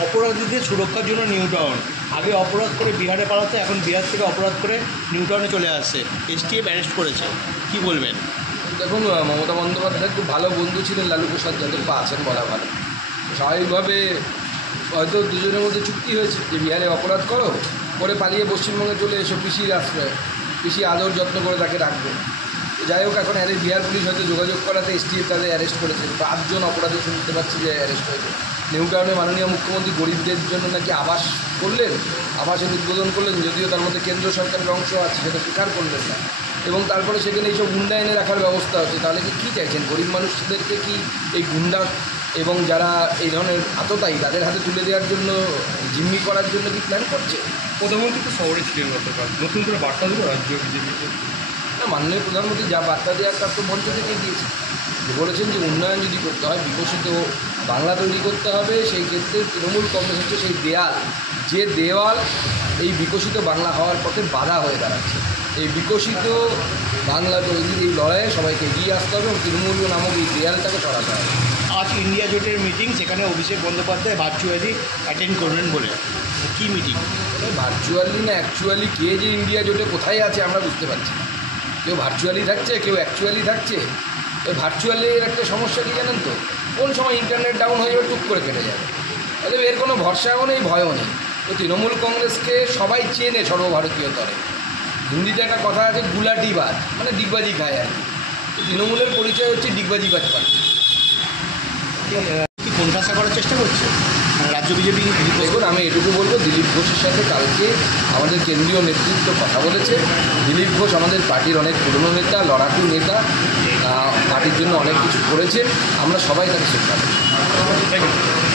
অপরাধীদের সুরক্ষার জন্য নিউ টাউন। আগে অপরাধ করে বিহারে পালাতো, এখন বিহার থেকে অপরাধ করে নিউ টাউনে চলে আসছে। এসটিএফ অ্যারেস্ট করেছে, কি বলবেন? দেখুন, মমতা বন্দ্যোপাধ্যায় খুব ভালো বন্ধু ছিলেন লালু প্রসাদ যাদব, বা আছেন বলা ভালো। স্বাভাবিকভাবে হয়তো দুজনের মধ্যে চুক্তি হয়েছে যে বিহারে অপরাধ করে পালিয়ে পশ্চিমবঙ্গে চলে এসো, পিসির আশ্রয়, পিসি আদর যত্ন করে তাকে রাখবে। যাই হোক, এখন বিহার পুলিশ হয়তো যোগাযোগ করাতে এসটিএফ তাদের অ্যারেস্ট করেছে। 5 জন অপরাধী শুনতে পাচ্ছি যে অ্যারেস্ট হয়েছে। নিউ টাউনে মাননীয় মুখ্যমন্ত্রী গরিবদের জন্য নাকি আবাস করলেন, আবাসের উদ্বোধন করলেন, যদিও তার মধ্যে কেন্দ্র সরকারের অংশ আছে, সেটা স্বীকার করলেন না। এবং তারপরে সেখানে এইসব গুন্ডা এনে রাখার ব্যবস্থা হচ্ছে। তাহলে কী চাইছেন? গরিব মানুষদেরকে কি এই গুন্ডা এবং যারা এই ধরনের আততায়ী তাদের হাতে তুলে দেওয়ার জন্য, জিম্মি করার জন্য কি প্ল্যান করছে? প্রধানমন্ত্রী তো শহরে ছিলেন গতকাল, নতুন করে বার্তা দেবো রাজ্য বিজেপিকে। না, মাননীয় প্রধানমন্ত্রী যা বার্তা দেওয়ার তার তো মঞ্চ থেকে দিয়েছে। বলেছেন যে উন্নয়ন যদি করতে হয়, বিকশিত বাংলা তৈরি করতে হবে, সেই ক্ষেত্রে তৃণমূল কংগ্রেস হচ্ছে সেই দেয়াল, যে দেওয়াল এই বিকশিত বাংলা হওয়ার পথে বাধা হয়ে দাঁড়াচ্ছে। এই বিকশিত বাংলা তৈরির এই লড়াইয়ে সবাইকে এগিয়ে আসতে হবে এবং তৃণমূল নামক এই দেয়ালটাকে সরাতে হবে। আজ ইন্ডিয়া জোটের মিটিং, সেখানে অভিষেক বন্দ্যোপাধ্যায় ভার্চুয়ালি অ্যাটেন্ড করবেন বলে। কী মিটিং? ভার্চুয়ালি না অ্যাকচুয়ালি, কে যে ইন্ডিয়া জোটে কোথায় আছে আমরা বুঝতে পারছি। কেউ ভার্চুয়ালি থাকছে, কেউ অ্যাকচুয়ালি থাকছে। ওই ভার্চুয়ালির একটা সমস্যা কী জানেন তো? কোন সময় ইন্টারনেট ডাউন হয়ে যাবে, টুক করে কেটে যাবে। অতএব এর কোনো ভরসাও নেই, ভয়ও নেই। তো তৃণমূল কংগ্রেসকে সবাই চেনে সর্বভারতীয় তরে। হিন্দিতে একটা কথা আছে, গুলাটিবাজ, মানে ডিগবাজি খায় আর কি। তো তৃণমূলের পরিচয় হচ্ছে ডিগবাজিবাজ পার্টি। কি কোণঠাসা করার চেষ্টা করছে রাজ্য বিজেপি? দেখুন, আমি এটুকু বলবো, দিলীপ ঘোষের সাথে কালকে আমাদের কেন্দ্রীয় নেতৃত্ব কথা বলেছে। দিলীপ ঘোষ আমাদের পার্টির অনেক পুরনো নেতা, লড়াকু নেতা, পার্টির জন্য অনেক কিছু করেছেন। আমরা সবাই তাকে শ্রদ্ধা করি।